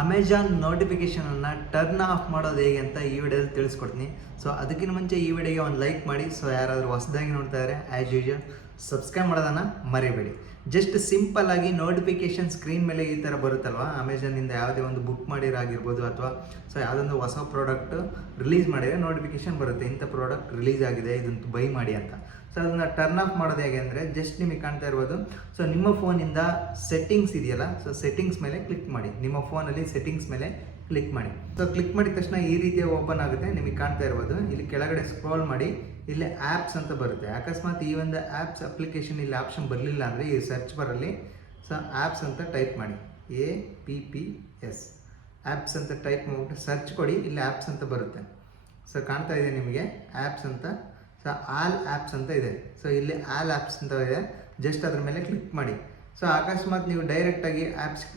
Amazon ನೋಟಿಫಿಕೇಷನನ್ನು turn off ಮಾಡೋದು ಹೇಗೆ ಅಂತ ಈ ವಿಡಿಯೋದಲ್ಲಿ ತಿಳಿಸ್ಕೊಡ್ತೀನಿ. ಸೊ ಅದಕ್ಕಿಂತ ಮುಂಚೆ ಈ ವಿಡಿಯೋಗೆ ಒಂದು ಲೈಕ್ ಮಾಡಿ. ಸೊ ಯಾರಾದರೂ ಹೊಸದಾಗಿ ನೋಡ್ತಾ ಇದ್ದಾರೆ ಆ್ಯಸ್ ಯೂಶುವಲ್ ಸಬ್ಸ್ಕ್ರೈಬ್ ಮಾಡೋದನ್ನು ಮರಿಬೇಡಿ. ಜಸ್ಟ್ ಸಿಂಪಲ್ ಆಗಿ ನೋಟಿಫಿಕೇಷನ್ ಸ್ಕ್ರೀನ್ ಮೇಲೆ ಈ ಥರ ಬರುತ್ತಲ್ವ, ಅಮೆಜಾನಿಂದ ಯಾವುದೇ ಒಂದು ಬುಕ್ ಮಾಡಿರಾಗಿರ್ಬೋದು ಅಥವಾ ಸೊ ಯಾವುದೊಂದು ಹೊಸ ಪ್ರಾಡಕ್ಟ್ ರಿಲೀಸ್ ಮಾಡಿದರೆ ನೋಟಿಫಿಕೇಷನ್ ಬರುತ್ತೆ, ಇಂಥ ಪ್ರಾಡಕ್ಟ್ ರಿಲೀಸ್ ಆಗಿದೆ ಇದನ್ನು ಬೈ ಮಾಡಿ ಅಂತ. ಸೊ ಅದನ್ನು ಟರ್ನ್ ಆಫ್ ಮಾಡೋದು ಹೇಗೆ ಅಂದರೆ ಜಸ್ಟ್ ನಿಮಗೆ ಕಾಣ್ತಾ ಇರ್ಬೋದು. ಸೊ ನಿಮ್ಮ ಫೋನಿಂದ ಸೆಟ್ಟಿಂಗ್ಸ್ ಇದೆಯಲ್ಲ, ಸೊ ಸೆಟ್ಟಿಂಗ್ಸ್ ಮೇಲೆ ಕ್ಲಿಕ್ ಮಾಡಿ. ನಿಮ್ಮ ಫೋನಲ್ಲಿ ಸೆಟ್ಟಿಂಗ್ಸ್ ಮೇಲೆ ಕ್ಲಿಕ್ ಮಾಡಿ. ಸೊ ಕ್ಲಿಕ್ ಮಾಡಿದ ತಕ್ಷಣ ಈ ರೀತಿಯ ಓಪನ್ ಆಗುತ್ತೆ, ನಿಮಗೆ ಕಾಣ್ತಾ ಇರ್ಬೋದು. ಇಲ್ಲಿ ಕೆಳಗಡೆ ಸ್ಕ್ರೋಲ್ ಮಾಡಿ, ಇಲ್ಲಿ ಆ್ಯಪ್ಸ್ ಅಂತ ಬರುತ್ತೆ. ಅಕಸ್ಮಾತ್ ಈ ಒಂದು ಆ್ಯಪ್ಸ್ ಅಪ್ಲಿಕೇಶನ್ ಇಲ್ಲಿ ಆಪ್ಷನ್ ಬರಲಿಲ್ಲ ಅಂದರೆ ಈ ಸರ್ಚ್ ಬರಲ್ಲಿ ಸೊ ಆ್ಯಪ್ಸ್ ಅಂತ ಟೈಪ್ ಮಾಡಿ, APPS ಆ್ಯಪ್ಸ್ ಅಂತ ಟೈಪ್ ಮಾಡಿಬಿಟ್ಟು ಸರ್ಚ್ ಕೊಡಿ. ಇಲ್ಲಿ ಆ್ಯಪ್ಸ್ ಅಂತ ಬರುತ್ತೆ. ಸೊ ಕಾಣ್ತಾ ಇದೆ ನಿಮಗೆ ಆ್ಯಪ್ಸ್ ಅಂತ. ಸೊ ಆಲ್ ಆ್ಯಪ್ಸ್ ಅಂತ ಇದೆ. ಸೊ ಇಲ್ಲಿ ಆಲ್ ಆ್ಯಪ್ಸ್ ಅಂತ ಇದೆ, ಜಸ್ಟ್ ಅದ್ರ ಮೇಲೆ ಕ್ಲಿಕ್ ಮಾಡಿ. ಸೊ ಅಕಸ್ಮಾತ್ ನೀವು ಡೈರೆಕ್ಟಾಗಿ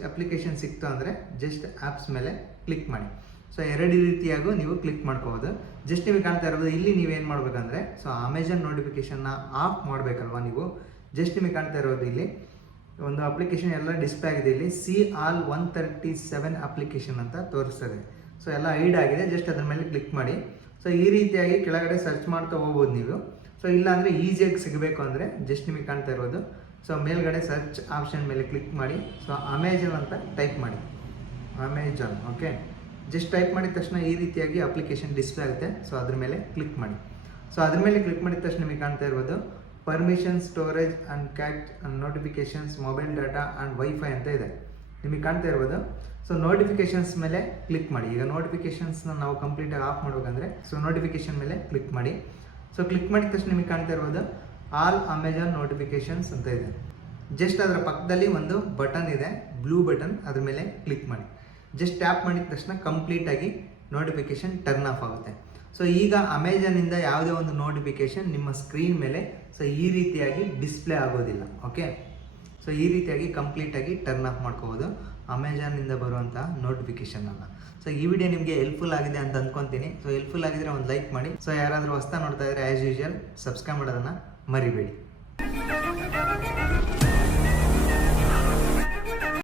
ಅಪ್ಲಿಕೇಶನ್ ಸಿಕ್ತು ಅಂದರೆ ಜಸ್ಟ್ ಆ್ಯಪ್ಸ್ ಮೇಲೆ ಕ್ಲಿಕ್ ಮಾಡಿ. ಸೊ ಎರಡು ರೀತಿಯಾಗೂ ನೀವು ಕ್ಲಿಕ್ ಮಾಡ್ಕೋಬೋದು. ಜಸ್ಟ್ ನಿಮಗೆ ಕಾಣ್ತಾ ಇರೋದು ಇಲ್ಲಿ ನೀವೇನು ಮಾಡಬೇಕಂದ್ರೆ ಸೊ ಅಮೆಜಾನ್ ನೋಟಿಫಿಕೇಷನ್ನ ಆಫ್ ಮಾಡಬೇಕಲ್ವ ನೀವು. ಜಸ್ಟ್ ನಿಮಗೆ ಕಾಣ್ತಾ ಇರೋದು ಇಲ್ಲಿ ಒಂದು ಅಪ್ಲಿಕೇಶನ್ ಎಲ್ಲ ಡಿಸ್ಪ್ಲೇ ಆಗಿದೆ. ಇಲ್ಲಿ CALL 137 ಅಪ್ಲಿಕೇಶನ್ ಅಂತ ತೋರಿಸ್ತದೆ. ಸೊ ಎಲ್ಲ ಐಡ್ ಆಗಿದೆ, ಜಸ್ಟ್ ಅದ್ರ ಮೇಲೆ ಕ್ಲಿಕ್ ಮಾಡಿ. ಸೊ ಈ ರೀತಿಯಾಗಿ ಕೆಳಗಡೆ ಸರ್ಚ್ ಮಾಡ್ತಾ ಹೋಗ್ಬೋದು ನೀವು. ಸೊ ಇಲ್ಲಾಂದರೆ ಈಸಿಯಾಗಿ ಸಿಗಬೇಕು ಅಂದರೆ ಜಸ್ಟ್ ನಿಮಗೆ ಕಾಣ್ತಾ ಇರೋದು ಸೊ ಮೇಲ್ಗಡೆ ಸರ್ಚ್ ಆಪ್ಷನ್ ಮೇಲೆ ಕ್ಲಿಕ್ ಮಾಡಿ. ಸೊ ಅಮೆಜಾನ್ ಅಂತ ಟೈಪ್ ಮಾಡಿ, ಅಮೆಜಾನ್. ಓಕೆ, ಜಸ್ಟ್ ಟೈಪ್ ಮಾಡಿದ ತಕ್ಷಣ ಈ ರೀತಿಯಾಗಿ ಅಪ್ಲಿಕೇಶನ್ ಡಿಸ್ಪ್ಲೇ ಆಗುತ್ತೆ. ಸೊ ಅದ್ರ ಮೇಲೆ ಕ್ಲಿಕ್ ಮಾಡಿ. ಸೊ ಅದ್ರ ಮೇಲೆ ಕ್ಲಿಕ್ ಮಾಡಿದ ತಕ್ಷಣ ನಿಮಗೆ ಕಾಣ್ತಾ ಇರ್ಬೋದು permission, storage and cat and notifications, mobile data and wifi ಅಂತ ಇದೆ, ನಿಮಗೆ ಕಾಣ್ತಾ ಇರ್ಬೋದು. ಸೊ ನೋಟಿಫಿಕೇಷನ್ಸ್ ಮೇಲೆ ಕ್ಲಿಕ್ ಮಾಡಿ. ಈಗ ನೋಟಿಫಿಕೇಷನ್ಸ್ನ ನಾವು ಕಂಪ್ಲೀಟಾಗಿ ಆಫ್ ಮಾಡ್ಬೇಕಂದ್ರೆ ಸೊ ನೋಟಿಫಿಕೇಷನ್ ಮೇಲೆ ಕ್ಲಿಕ್ ಮಾಡಿ. ಸೊ ಕ್ಲಿಕ್ ಮಾಡಿದ ತಕ್ಷಣ ನಿಮಗೆ ಕಾಣ್ತಾ ಇರ್ಬೋದು ಆಲ್ ಅಮೆಜಾನ್ ನೋಟಿಫಿಕೇಷನ್ಸ್ ಅಂತ ಇದೆ. ಜಸ್ಟ್ ಅದರ ಪಕ್ಕದಲ್ಲಿ ಒಂದು ಬಟನ್ ಇದೆ, ಬ್ಲೂ ಬಟನ್, ಅದ್ರ ಮೇಲೆ ಕ್ಲಿಕ್ ಮಾಡಿ. ಜಸ್ಟ್ ಟ್ಯಾಪ್ ಮಾಡಿದ ತಕ್ಷಣ ಕಂಪ್ಲೀಟಾಗಿ ನೋಟಿಫಿಕೇಷನ್ ಟರ್ನ್ ಆಫ್ ಆಗುತ್ತೆ. ಸೊ ಈಗ ಅಮೆಜಾನಿಂದ ಯಾವುದೇ ಒಂದು ನೋಟಿಫಿಕೇಷನ್ ನಿಮ್ಮ ಸ್ಕ್ರೀನ್ ಮೇಲೆ ಸೊ ಈ ರೀತಿಯಾಗಿ ಡಿಸ್ಪ್ಲೇ ಆಗೋದಿಲ್ಲ. ಓಕೆ, ಸೊ ಈ ರೀತಿಯಾಗಿ ಕಂಪ್ಲೀಟಾಗಿ ಟರ್ನ್ ಆಫ್ ಮಾಡ್ಕೋಬೋದು ಅಮೆಜಾನಿಂದ ಬರುವಂಥ ನೋಟಿಫಿಕೇಷನನ್ನು. ಸೊ ಈ ವಿಡಿಯೋ ನಿಮಗೆ ಹೆಲ್ಪ್ಫುಲ್ ಆಗಿದೆ ಅಂತ ಅಂದ್ಕೊತೀನಿ. ಸೊ ಹೆಲ್ಪ್ಫುಲ್ ಆಗಿದ್ರೆ ಒಂದು ಲೈಕ್ ಮಾಡಿ. ಸೊ ಯಾರಾದರೂ ಹೊಸ್ತಾ ನೋಡ್ತಾ ಇದ್ದರೆ ಆ್ಯಸ್ ಯೂಶುವಲ್ ಸಬ್ಸ್ಕ್ರೈಬ್ ಮಾಡೋದನ್ನು ಮರಿಬೇಡಿ.